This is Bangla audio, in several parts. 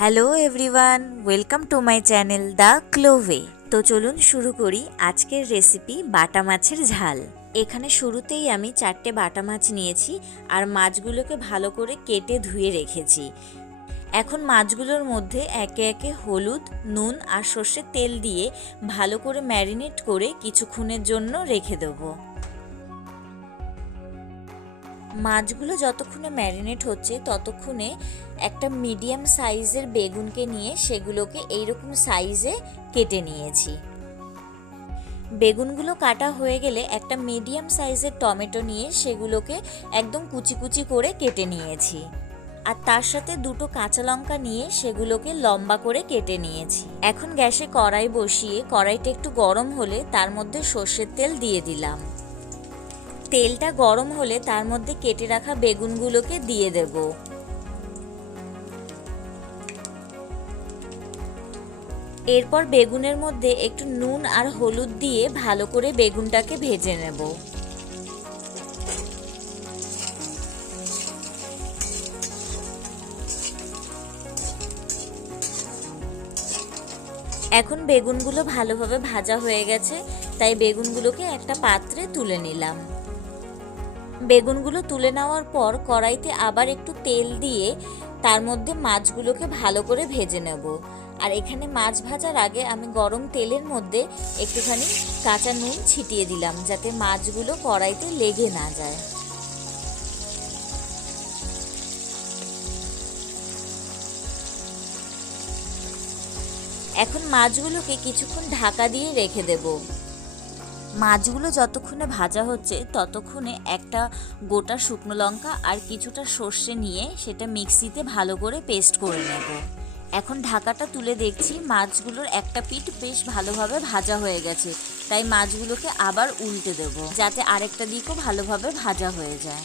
Hello everyone welcome to my channel the ক্লোভে তো চলুন শুরু করি আজকের রেসিপি বাটা মাছের ঝাল। এখানে শুরুতেই আমি চারটে বাটা মাছ নিয়েছি আর মাছগুলোকে ভালো করে কেটে ধুয়ে রেখেছি। এখন মাছগুলোর মধ্যে একে একে হলুদ, নুন আর সর্ষের তেল দিয়ে ভালো করে ম্যারিনেট করে কিছুক্ষণের জন্য রেখে দেবো। মাছগুলো যতক্ষণে ম্যারিনেট হচ্ছে, ততক্ষণে একটা মিডিয়াম সাইজের বেগুনকে নিয়ে সেগুলোকে এইরকম সাইজে কেটে নিয়েছি। বেগুনগুলো কাটা হয়ে গেলে একটা মিডিয়াম সাইজের টমেটো নিয়ে সেগুলোকে একদম কুচি কুচি করে কেটে নিয়েছি। আর তার সাথে দুটো কাঁচা লঙ্কা নিয়ে সেগুলোকে লম্বা করে কেটে নিয়েছি। এখন গ্যাসে কড়াই বসিয়ে, কড়াইটা একটু গরম হলে তার মধ্যে সর্ষের তেল দিয়ে দিলাম। তেলটা গরম হলে তার মধ্যে কেটে রাখা বেগুনগুলোকে দিয়ে দেব। এরপর বেগুনের মধ্যে একটু নুন আর হলুদ দিয়ে ভালো করে বেগুনটাকে ভেজে নেব। এখন বেগুনগুলো ভালোভাবে ভাজা হয়ে গেছে, তাই বেগুনগুলোকে একটা পাত্রে তুলে নিলাম। বেগুনগুলো তুলে নেওয়ার পর কড়াইতে আবার একটু তেল দিয়ে তার মধ্যে মাছগুলোকে ভালো করে ভেজে নেব। আর এখানে মাছ ভাজার আগে আমি গরম তেলের মধ্যে একটুখানি কাঁচা নুন ছিটিয়ে দিলাম যাতে মাছগুলো কড়াইতে লেগে না যায়। এখন মাছগুলোকে কিছুক্ষণ ঢাকা দিয়ে রেখে দেবো। মাছগুলো যতক্ষণে ভাজা হচ্ছে, ততক্ষণে একটা গোটা শুকনো লঙ্কা আর কিছুটা সর্ষে নিয়ে সেটা মিক্সিতে ভালো করে পেস্ট করে নেব। এখন ঢাকাটা তুলে দেখছি, মাছগুলোর একটা পিঠ বেশ ভালোভাবে ভাজা হয়ে গেছে, তাই মাছগুলোকে আবার উল্টে দেব, যাতে আরেকটা দিকও ভালোভাবে ভাজা হয়ে যায়।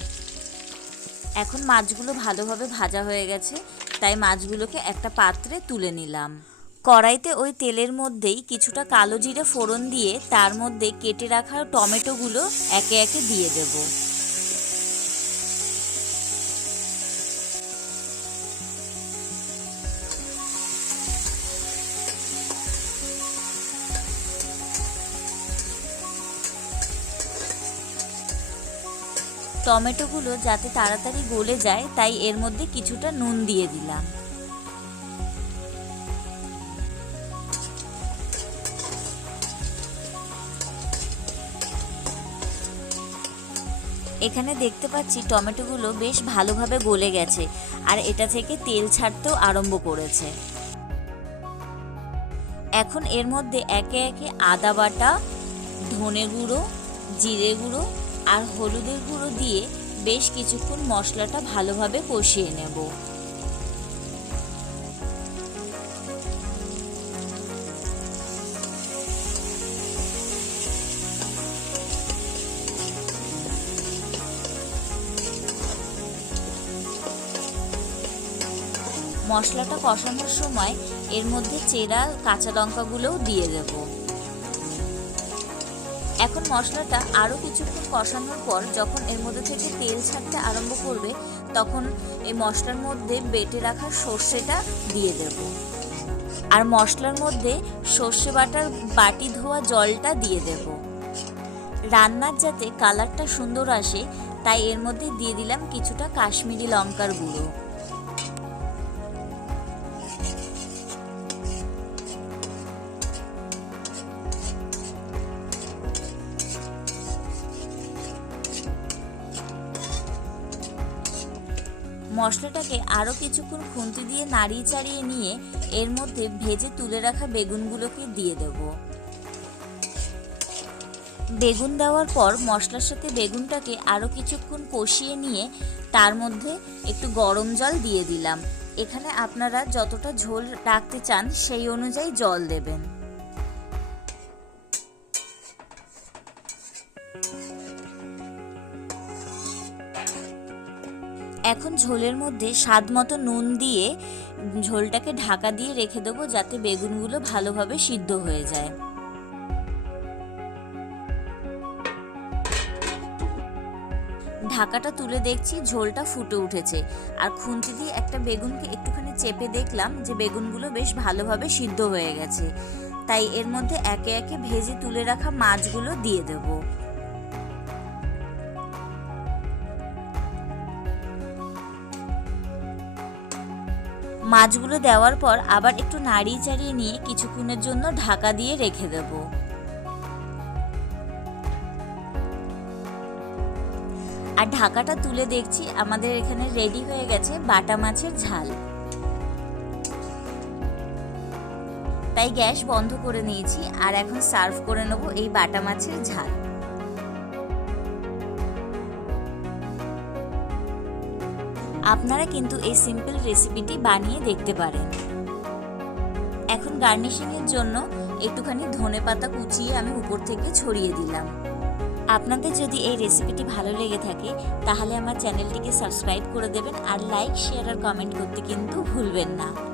এখন মাছগুলো ভালোভাবে ভাজা হয়ে গেছে, তাই মাছগুলোকে একটা পাত্রে তুলে নিলাম। কড়াইতে ওই তেলের মধ্যেই কিছুটা কালো জিরে ফোড়ন দিয়ে তার মধ্যে কেটে রাখা টমেটোগুলো একে একে দিয়ে দেব। টমেটোগুলো যাতে তাড়াতাড়ি গলে যায়, তাই এর মধ্যে কিছুটা নুন দিয়ে দিলাম। এখানে দেখতে পাচ্ছি টমেটোগুলো বেশ ভালোভাবে গলে গেছে আর এটা থেকে তেল ছাড়তেও আরম্ভ করেছে। এখন এর মধ্যে একে একে আদা বাটা, ধনে গুঁড়ো, জিরে গুঁড়ো আর হলুদের গুঁড়ো দিয়ে বেশ কিছুক্ষণ মশলাটা ভালোভাবে কষিয়ে নেব। মশলাটা কষানোর সময় এর মধ্যে চেরা, কাঁচা লঙ্কাগুলোও দিয়ে দেব। এখন মশলাটা আরও কিছুক্ষণ কষানোর পর যখন এর মধ্যে থেকে তেল ছাড়তে আরম্ভ করবে, তখন এই মশলার মধ্যে বেটে রাখা সর্ষেটা দিয়ে দেব। আর মশলার মধ্যে সর্ষে বাটার বাটি ধোয়া জলটা দিয়ে দেব। রান্নার যাতে কালারটা সুন্দর আসে, তাই এর মধ্যে দিয়ে দিলাম কিছুটা কাশ্মীরি লঙ্কার গুঁড়ো। মশলাটাকে আরও কিছুক্ষণ খুন্তি দিয়ে নাড়িয়ে চাড়িয়ে নিয়ে এর মধ্যে ভেজে তুলে রাখা বেগুনগুলোকে দিয়ে দেব। বেগুন দেওয়ার পর মশলার সাথে বেগুনটাকে আরও কিছুক্ষণ কষিয়ে নিয়ে তার মধ্যে একটু গরম জল দিয়ে দিলাম। এখানে আপনারা যতটা ঝোল রাখতে চান সেই অনুযায়ী জল দেবেন। এখন ঝোলের মধ্যে স্বাদ মতো নুন দিয়ে ঝোলটাকে ঢাকা দিয়ে রেখে দেবো যাতে বেগুনগুলো ভালোভাবে সিদ্ধ হয়ে যায়। ঢাকাটা তুলে দেখছি ঝোলটা ফুটে উঠেছে। আর খুন্তি দিয়ে একটা বেগুনকে একটুখানি চেপে দেখলাম যে বেগুনগুলো বেশ ভালোভাবে সিদ্ধ হয়ে গেছে। তাই এর মধ্যে একে একে ভেজে তুলে রাখা মাছগুলো দিয়ে দেবো। মাছগুলো দেওয়ার পর আবার একটু নাড়িয়ে চাড়িয়ে নিয়ে কিছুক্ষণের জন্য ঢাকা দিয়ে রেখে দেব। আর ঢাকাটা তুলে দেখছি, আমাদের এখানে রেডি হয়ে গেছে বাটা মাছের ঝাল। তাই গ্যাস বন্ধ করে নিয়েছি, আর এখন সার্ভ করে নেব এই বাটা মাছের ঝাল। আপনারা কিন্তু এই সিম্পল রেসিপিটি বানিয়ে দেখতে পারেন। এখন গার্নিশিংয়ের জন্য একটুখানি ধনে পাতা কুচিয়ে আমি উপর থেকে ছড়িয়ে দিলাম। আপনাদের যদি এই রেসিপিটি ভালো লেগে থাকে, তাহলে আমার চ্যানেলটিকে সাবস্ক্রাইব করে দেবেন আর লাইক শেয়ার আর কমেন্ট করতে কিন্তু ভুলবেন না।